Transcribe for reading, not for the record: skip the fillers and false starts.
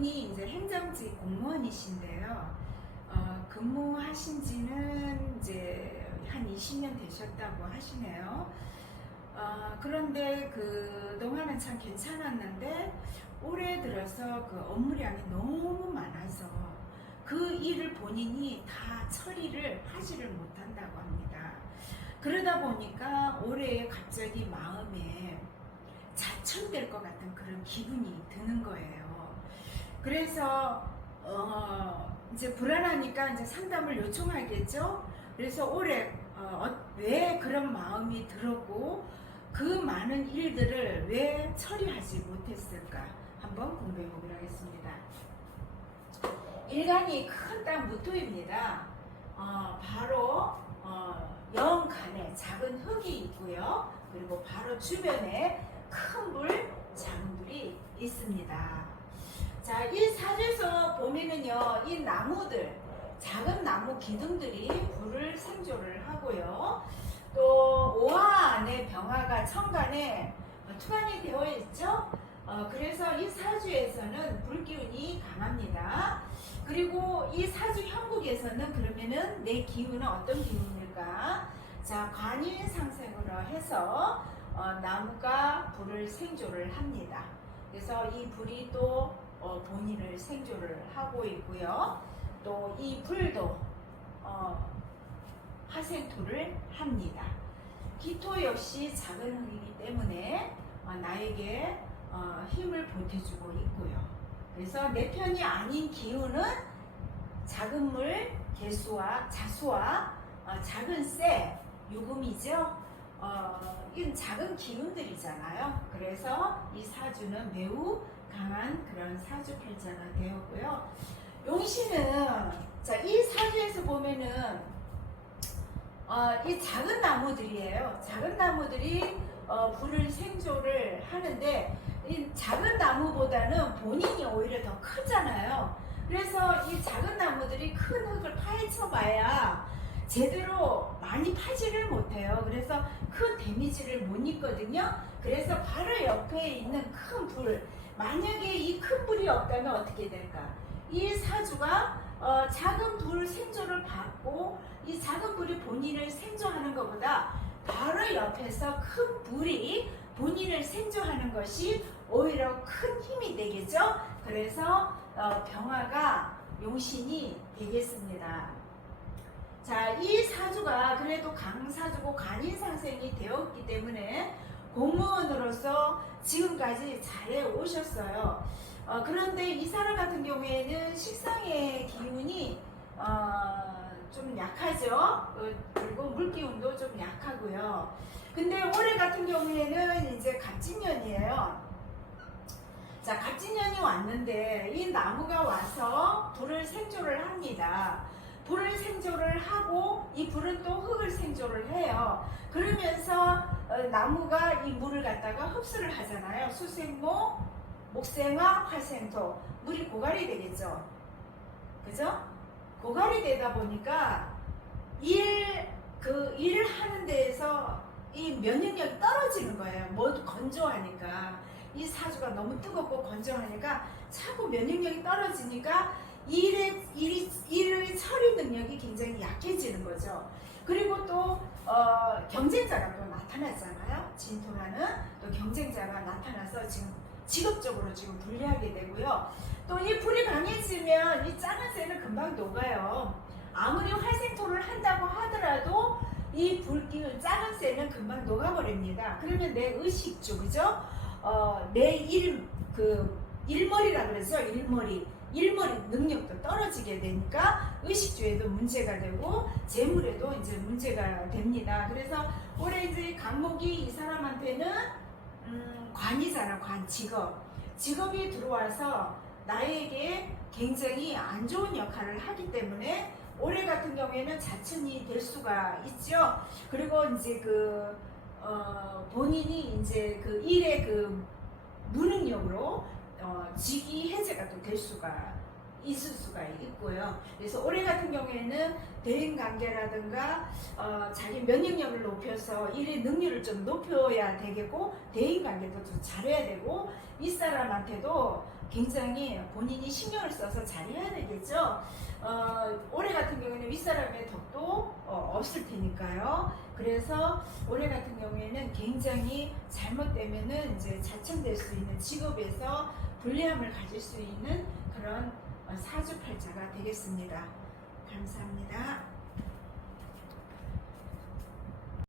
이분이 이제 행정직 공무원이신데요. 근무하신 지는 이제 한 20년 되셨다고 하시네요. 그런데 그 동안은 참 괜찮았는데 올해 들어서 그 업무량이 너무 많아서 그 일을 본인이 다 처리를 하지를 못한다고 합니다. 그러다 보니까 올해 갑자기 마음에 자천될 것 같은 그런 기분이 드는 거예요. 그래서 이제 불안하니까 이제 상담을 요청하겠죠. 그래서 올해 왜 그런 마음이 들었고 그 많은 일들을 왜 처리하지 못했을까 한번 공부해 보기로 하겠습니다. 일간이 큰 땅 무토입니다. 바로 영간에 작은 흙이 있고요. 그리고 바로 주변에 큰 불, 작은 불이 있습니다. 자, 이 사주에서 보면은요, 이 나무들, 작은 나무 기둥들이 불을 생조를 하고요. 또 오화 안에 병화가 천간에 투관이 되어 있죠. 그래서 이 사주에서는 불기운이 강합니다. 그리고 이 사주 형국에서는 그러면은 내 기운은 어떤 기운일까? 자, 관인 상생으로 해서 나무가 불을 생조를 합니다. 그래서 이 불이 또 본인을 생조를 하고 있고요. 또 이 불도 화생토를 합니다. 기토 역시 작은 흙이기 때문에 나에게 힘을 보태주고 있고요. 그래서 내 편이 아닌 기운은 작은 물, 개수와 자수와 작은 쇠, 유금이죠. 이건 작은 기운들이잖아요. 그래서 이 사주는 매우 강한 그런 사주팔자가 되었고요. 용신은 자, 이 사주에서 보면은 이 작은 나무들이에요. 작은 나무들이 불을 생조를 하는데 이 작은 나무보다는 본인이 오히려 더 크잖아요. 그래서 이 작은 나무들이 큰 흙을 파헤쳐 봐야 제대로 많이 파지를 못해요. 그래서 큰 데미지를 못 입거든요. 그래서 바로 옆에 있는 큰 불, 만약에 이 큰 불이 없다면 어떻게 될까? 이 사주가 작은 불 생조를 받고 이 작은 불이 본인을 생조하는 것보다 바로 옆에서 큰 불이 본인을 생조하는 것이 오히려 큰 힘이 되겠죠. 그래서 병화가 용신이 되겠습니다. 자, 이 사주가 그래도 강사주고 간인상생이 되었기 때문에 공무원으로서 지금까지 잘해 오셨어요. 그런데 이 사람 같은 경우에는 식상의 기운이 좀 약하죠. 그리고 물기운도 좀 약하고요. 근데 올해 같은 경우에는 이제 갑진년이에요. 자, 갑진년이 왔는데 이 나무가 와서 불을 생조를 합니다. 불을 생조를 하고 이 불은 또 흙을 생조를 해요. 그러면서 나무가 이 물을 갖다가 흡수를 하잖아요. 수생모, 목생화, 화생토. 물이 고갈이 되겠죠. 그죠? 고갈이 되다 보니까 일을 하는 데에서 이 면역력이 떨어지는 거예요. 모두 건조하니까. 이 사주가 너무 뜨겁고 건조하니까 자꾸 면역력이 떨어지니까 일의 처리 능력이 굉장히 약해지는 거죠. 그리고 또 경쟁자가 또 나타났잖아요. 진토라는 또 경쟁자가 나타나서 지금 직업적으로 지금 불리하게 되고요. 또 이 불이 강해지면 이 작은 쇠는 금방 녹아요. 아무리 활생토를 한다고 하더라도 이 불기운 작은 쇠는 금방 녹아버립니다. 그러면 내 의식주, 그죠? 내 일머리라 그러죠. 일머리 능력도 떨어지게 되니까 의식주에도 문제가 되고 재물에도 이제 문제가 됩니다. 그래서 올해 이제 간목이 이 사람한테는 관이잖아. 관, 직업이 들어와서 나에게 굉장히 안 좋은 역할을 하기 때문에 올해 같은 경우에는 자천이 될 수가 있죠. 그리고 이제 본인이 이제 그 일의 그 무능력으로 직위 해제가 또 될 수가 있을 수가 있고요. 그래서 올해 같은 경우에는 대인 관계라든가 자기 면역력을 높여서 일의 능률을 좀 높여야 되겠고, 대인 관계도 좀 잘해야 되고, 윗사람한테도 굉장히 본인이 신경을 써서 잘해야 되겠죠. 올해 같은 경우에는 윗사람의 덕도 없을 테니까요. 그래서 올해 같은 경우에는 굉장히 잘못되면은 이제 자청될 수 있는 직업에서 불리함을 가질 수 있는 그런 사주팔자가 되겠습니다. 감사합니다.